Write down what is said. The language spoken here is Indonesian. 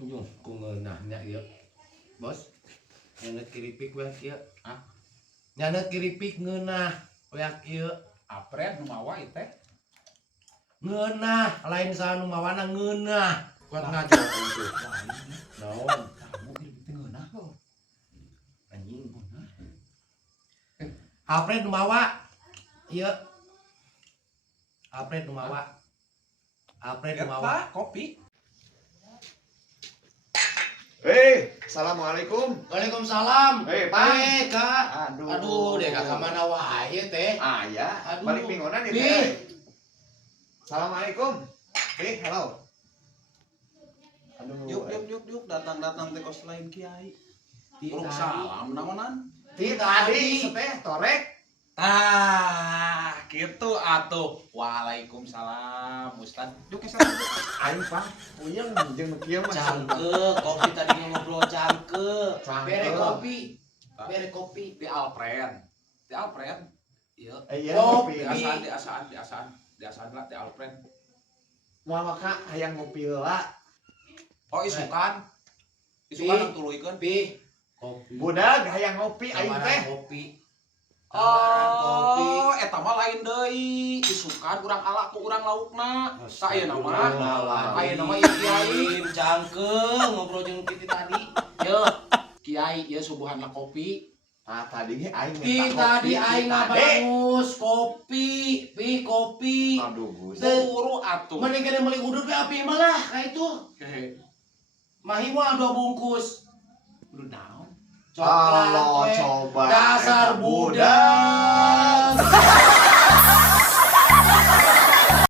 Nyuh, ku ngeunahnya ieu. Bos. Nyanet kiripik we kieu. Ah, Nyanet kiripik ngeunah we kieu. apret nu mawa ieu teh. Ngeunah, lain saha nu mawana ngeunah. Kuat ngajak itu. Naon? Kamu kiripik teh ngeunah kok. Anjing. Apret nu mawa. Ieu. Apret nu mawa. Apret nu mawa. Eta kopi. Assalamualaikum. Waalaikumsalam. Pak. Kak. Aduh. Dek ka mana wae teh? Ya. Aduh. Balik pingonan ya, Pi. teh. Assalamualaikum. Halo. Aduh. Yuk datang teh kos lain kiai. Uruk salam naonan. Ti tadi teh torek. Gitu atuh. Waalaikumsalam Ustaz. Yuk kesana. Aing Pak. Puyeng jeung kieu mah. Cangke, kopi tadi ngobrol cangke. Cangke. Bere kopi. Bere kopi. Di Alfred. Di Alfred. Iya. Iya, Kopi. ngopi. Di asaan lah di Alfred. Moal maka hayang ngopi heula. Oh, isukan. Pi. Isukan yang tuluikeun. Kopi. Kopi. Budak hayang ngopi aing Tawaran teh. kopi. Tawaran kopi. Oh, eta mah lain deui. Isukan urang ala ku urang laukna. Ka ieu nama. Ka ieu nama ieu kiai. Cangke, ngobrol jeung Titi tadi. Ieu kiai ieu subuhanna kopi. Ah, tadi ge aing Pi minta tadi aing ngabangus kopi. Pi kopi. Aduh, Gus. Buru atuh. Mending kena beli udut pe api mah lah kayak itu. Hehe. Mahi mah 2 bungkus. Udah naon? Coklat Halo, we. coba. Dasar Eta budak.